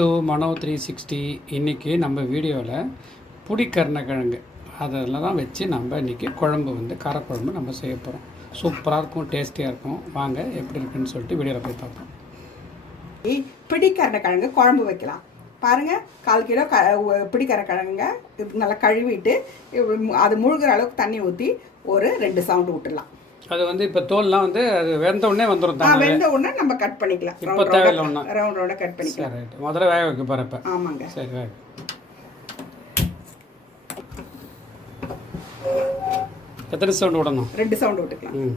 To Mano three sixty இன்றைக்கி நம்ம வீடியோவில் புடி கருணக்கிழங்கு அதில் தான் வச்சு நம்ம இன்றைக்கி குழம்பு வந்து காரக்குழம்பு நம்ம செய்ய போகிறோம் சூப்பராக இருக்கும் டேஸ்டியாக இருக்கும். வாங்க எப்படி இருக்குன்னு சொல்லிட்டு வீடியோவில் போய் பார்ப்போம். பிடிக்கரண கிழங்கு குழம்பு வைக்கலாம். பாருங்க கால் கிலோ க உ- கிழங்குங்க நல்லா கழுவிட்டு அது முழுகிற அளவுக்கு தண்ணி ஊற்றி ஒரு ரெண்டு சவுண்டு விட்டுடலாம் அது வந்து இப்போ தோல்லாம் வந்து அது வெந்த உடனே வந்துடும் தானே வெந்த உடனே நம்ம கட் பண்ணிக்கலாம். இப்போ தேவையில்லை ஒன்றும் ரவுண்ட் ரவுண்டாக கட் பண்ணிக்கலாம். ரைட் முதல்ல வேக வைக்க போகிறேன் இப்போ. ஆமாங்க. சரி வேக. எத்தனை சவுண்ட் விடணும்? ரெண்டு சவுண்டு விட்டுக்கலாம். ம்.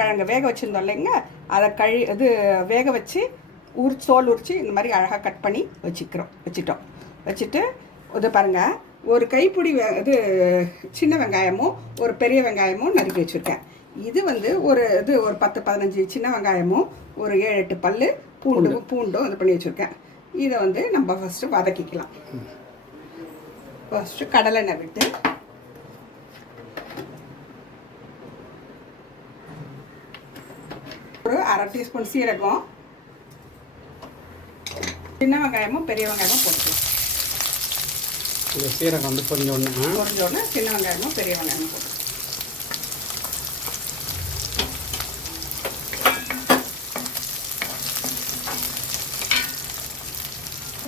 கிழங்கு வேக வச்சுருந்தோம் இல்லைங்க? அதை கழி இது வேக வச்சு உரி தோல் உரித்து இந்த மாதிரி அழகாக கட் பண்ணி வச்சுக்கிறோம். வச்சுட்டோம். வச்சுட்டு இது பாருங்கள் ஒரு கைப்பிடி வே இது சின்ன வெங்காயமும் ஒரு பெரிய வெங்காயமும் நறுக்கி வச்சுருக்கேன். இது வந்து ஒரு இது ஒரு பத்து பதினஞ்சு சின்ன வெங்காயமும் ஒரு ஏழு எட்டு பல் பூண்டு பூண்டும் இது பண்ணி வச்சுருக்கேன். இதை வந்து நம்ம ஃபஸ்ட்டு வதக்கிக்கலாம். ஃபஸ்ட்டு கடலெண்ணெய் விட்டு ஒரு அரை டீஸ்பூன் சீரகம் சின்ன வெங்காயமும் பெரிய வெங்காயமும் போட்டுக்கலாம். இந்த சீரகம் வந்து கொஞ்சம் ஒன்று பொரிஞ்சோடனே சின்ன வெங்காயமும் பெரிய வெங்காயமும் போட்டு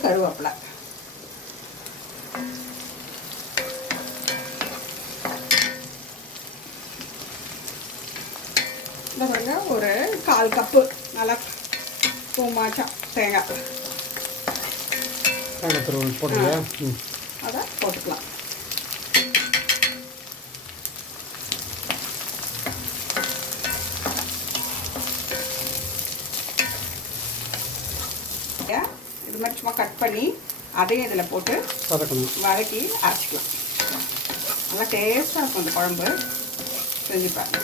கருவேப்பிலை. இந்த பாருங்க ஒரு கால் கப்பு நல்லா பூமாச்சா தேங்காய். தேங்காய் அதை போட்டுக்கலாம். இது மாதிரி சும்மா கட் பண்ணி அதையும் இதில் போட்டு வதக்கணும். வதக்கி அரைச்சிக்கலாம். நல்லா டேஸ்ட்டாக இருக்கும் அந்த குழம்பு. செஞ்சு பாருங்க.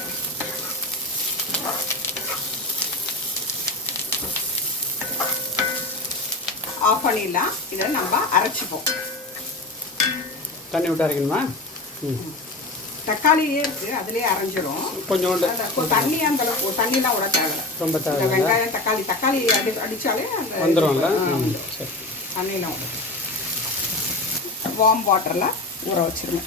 ஆஃப் பண்ணிடலாம். இதை நம்ம அரைச்சிப்போம். தண்ணி விட்டு அரைக்கணுமா ம். தக்காளியே இருக்குது அதுலேயே அரைஞ்சிரும். கொஞ்சோண்டு. அந்த கொ- தண்ணி அந்த அளவுக்கு தண்ணிலாம் விட தேவை ரொம்ப தேவை வெங்காயம் தக்காளி தக்காளி அடி அடித்தாலே அந்த வந்துடும்ல. சரி. தண்ணியெலாம் விடும் வார்ம் வாட்டரில் ஊற வச்சிருங்க.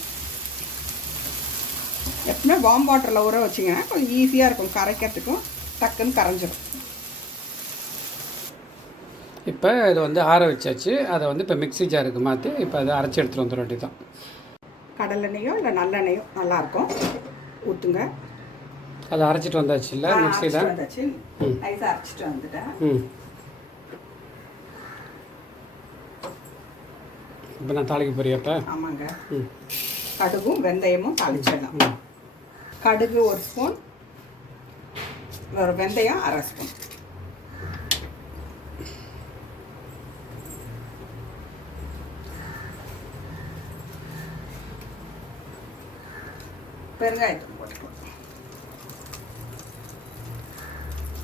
எப்பவுமே வார்ம் வாட்டரில் ஊற வச்சிங்கன்னா கொஞ்சம் ஈஸியாக இருக்கும். கரைக்கிறதுக்கும் டக்குன்னு கரைஞ்சிரும். இப்போ இது வந்து ஆற வச்சாச்சு. அதை வந்து இப்போ மிக்ஸி ஜாருக்கு மாற்றி இப்போ அதை அரைச்சி எடுத்துகிட்டு வந்துட வேண்டியதான் கடலெண்ணெயோ இல்லை நல்லெண்ணெயோ நல்லாயிருக்கும் ஊற்றுங்க அதை அரைச்சிட்டு வந்தாச்சு இல்லை? நைஸாக அரைச்சிட்டு வந்துட்டேன். ம். இப்போ நான் தாளிக்க போறியா இப்போ ஆமாங்க. ம். கடுகும் வெந்தயமும் தாளிச்சிடலாம். கடுகு ஒரு ஸ்பூன் ஒரு வெந்தயம் அரை ஸ்பூன். பெருங்காயத்தூள் போட்டுக்கலாம்.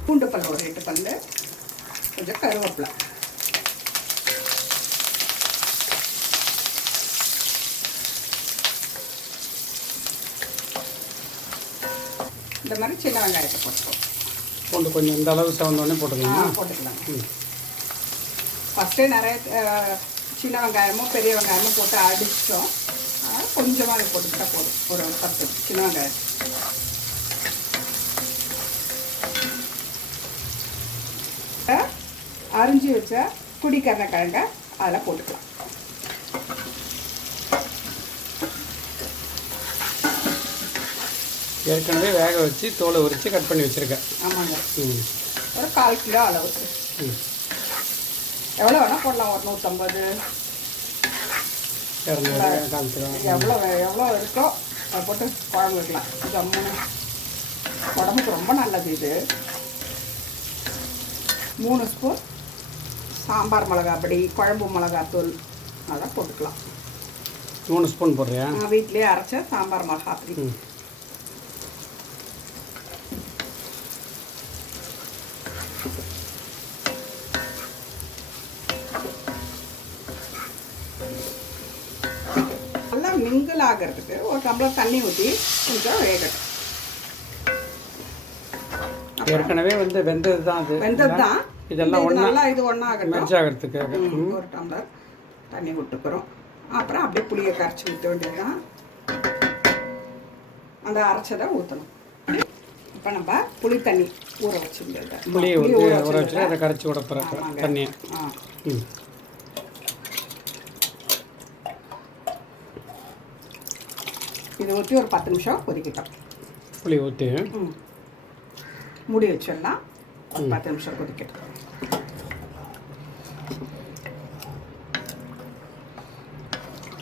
பூண்டு பல் ஒரு எட்டு பல் கொஞ்சம் கருவேப்பிலை. இந்த மாதிரி சின்ன வெங்காயத்தை போட்டுக்கலாம். பூண்டு கொஞ்சம் இந்த அளவு சவந்தோடனே போட்டுக்கலாமா? போட்டுக்கலாம். ஃபஸ்ட்டே நிறைய சின்ன வெங்காயமும் பெரிய வெங்காயமும் போட்டு அடிச்சிட்டோம். கொஞ்சமாக போட்டுக்கிட்டா போதும். ஒரு பத்து சின்ன வெங்காயம். அரிஞ்சு வச்ச குடி கருணக்கிழங்க அதில் போட்டுக்கலாம். ஏற்கனவே வேக வச்சு தோலை உரித்து கட் பண்ணி வச்சுருக்கேன். ஆமாங்க. ஒரு கால் கிலோ அளவு எவ்வளோ வேணால் போடலாம். ஒரு நூற்றம்பது எவ்வளோ எவ்வளோ இருக்கோ அதை போட்டு குழம்பு வைக்கலாம். ஜம்முன்னு உடம்புக்கு ரொம்ப நல்லது இது. மூணு ஸ்பூன் சாம்பார் மிளகா பொடி குழம்பு மிளகாத்தூள். அதெல்லாம் போட்டுக்கலாம். மூணு ஸ்பூன் போடுறியா? நான் வீட்டிலேயே அரைச்ச சாம்பார் மிளகா பொடி மிங்கிள் ஆகிறதுக்கு ஒரு டம்ளர் தண்ணி ஊற்றி கொஞ்சம் வேகட்டும். ஏற்கனவே வந்து வெந்தது தான் அது. வெந்தது தான் இதெல்லாம் இது நல்லா இது ஒன்றாகட்டும் மெர்ஜ் ஆகிறதுக்காக ஒரு டம்ளர் தண்ணி விட்டுக்கிறோம் அப்புறம் அப்படியே புளியை கரைச்சி ஊற்ற வேண்டியதுதான். அந்த அரைச்சதை ஊற்றணும் இப்போ நம்ம புளி தண்ணி ஊற வச்சுருந்தது. புளியை ஊற வச்சுட்டு அதை கரைச்சி விட ஆமாங்க. தண்ணியை. ஆ. இது ஊற்றி ஒரு பத்து நிமிஷம் கொதிக்கிட்டோம். புளி ஊற்றி மூடி வச்சிடலாம். ஒரு பத்து நிமிஷம் கொதிக்கட்டும்.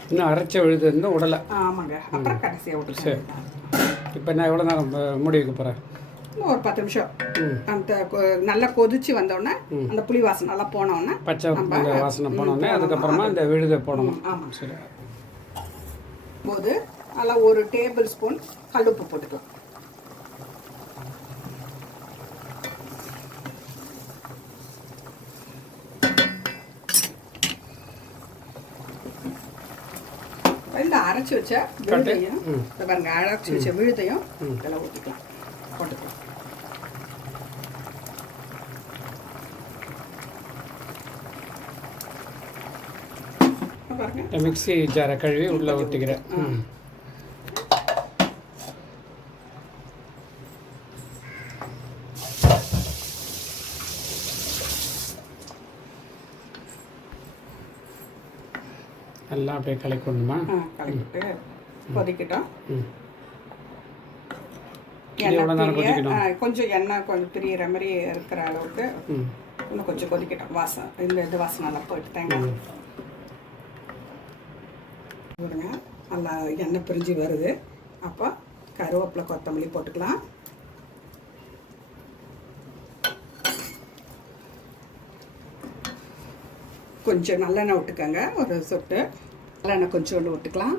இன்னும் அரைச்ச விழுது இருந்து உடலை. ஆமாங்க. அப்புறம் கடைசியாக விட்டுருக்கேன் இப்போ நான் எவ்வளோ நேரம் மூடி வைக்க போகிறேன் ஒரு பத்து நிமிஷம். அந்த நல்லா கொதிச்சு வந்தோடனே அந்த புளி வாசனை நல்லா போனோடனே பச்சை வாசனை போனோடனே அதுக்கப்புறமா இந்த விழுதை போடணும். ஆமாம் சரி. போது நல்லா ஒரு டேபிள் ஸ்பூன் கல்லுப்பு போட்டுக்கலாம். இந்த அரைச்சி வச்ச விழுதையும். இந்த பாருங்க அரைச்சி வச்ச விழுதையும் இதெல்லாம் ஊற்றிக்கலாம் போட்டுக்கலாம். மிக்ஸி ஜாரை கழுவி உள்ளே ஊற்றிக்கிறேன் எல்லாம் அப்படியே கலக்கணுமா? கலக்கிட்டு கொதிக்கட்டும். ம். எண்ணெய் எவ்வளோ நேரம் பிரிய- கொதிக்கணும்? ஆ, கொஞ்சம் எண்ணெய் கொஞ்சம் பிரியிற மாதிரி இருக்கிற அளவுக்கு இன்னும் கொஞ்சம் கொதிக்கட்டும். வாசம் இந்த இது வாசம் நல்லா போயிட்டு தேங்காய் பாருங்க நல்லா எண்ணெய் பிரிஞ்சு வருது. அப்போ கருவேப்பிலை கொத்தமல்லி போட்டுக்கலாம். கொஞ்சம் நல்லெண்ணெய் விட்டுக்கோங்க. ஒரு சொட்டு. நல்லெண்ணெய் கொஞ்சோண்டு விட்டுக்கலாம்.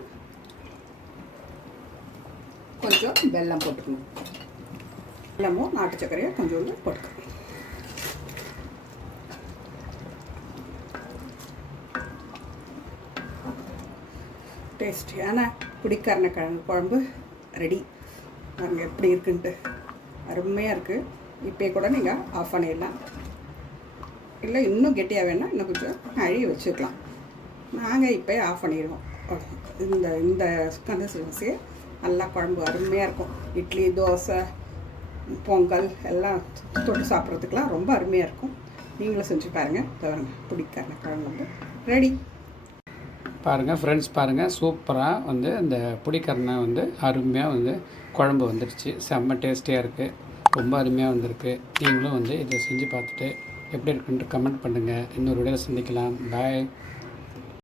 கொஞ்சம் வெல்லம் போட்டுக்கணும். வெல்லமும் நாட்டு சர்க்கரையும் கொஞ்சோண்டு போட்டுக்கணும் டேஸ்டியான பிடிக்காரண கிழங்கு குழம்பு ரெடி பாருங்கள் எப்படி இருக்குன்ட்டு. அருமையாக இருக்குது இப்போயே கூட நீங்கள் ஆஃப் பண்ணிடலாம். இல்லை இன்னும் கெட்டியாக வேணால் இன்னும் கொஞ்சம் அழி வச்சுக்கலாம். நாங்கள் இப்போயே ஆஃப் பண்ணிடுவோம். இந்த இந்த இந்த கன்சிஸ்டன்சி நல்லா குழம்பு அருமையாக இருக்கும். இட்லி தோசை பொங்கல் எல்லாம் தொட்டு சாப்பிட்றதுக்கெலாம் ரொம்ப அருமையாக இருக்கும். நீங்களும் செஞ்சு பாருங்கள் தவறுங்க பிடிக்காத குழம்பு வந்து ரெடி பாருங்கள் ஃப்ரெண்ட்ஸ் பாருங்கள் சூப்பராக வந்து இந்த புளிக்கரணை வந்து அருமையாக வந்து குழம்பு வந்துடுச்சு. செம்ம டேஸ்டியாக இருக்குது ரொம்ப அருமையாக வந்திருக்கு. நீங்களும் வந்து இதை செஞ்சு பார்த்துட்டு எப்படி இருக்குன்ட்டு கமெண்ட் பண்ணுங்கள் இன்னொரு வீடியோவில் சந்திக்கலாம். பாய்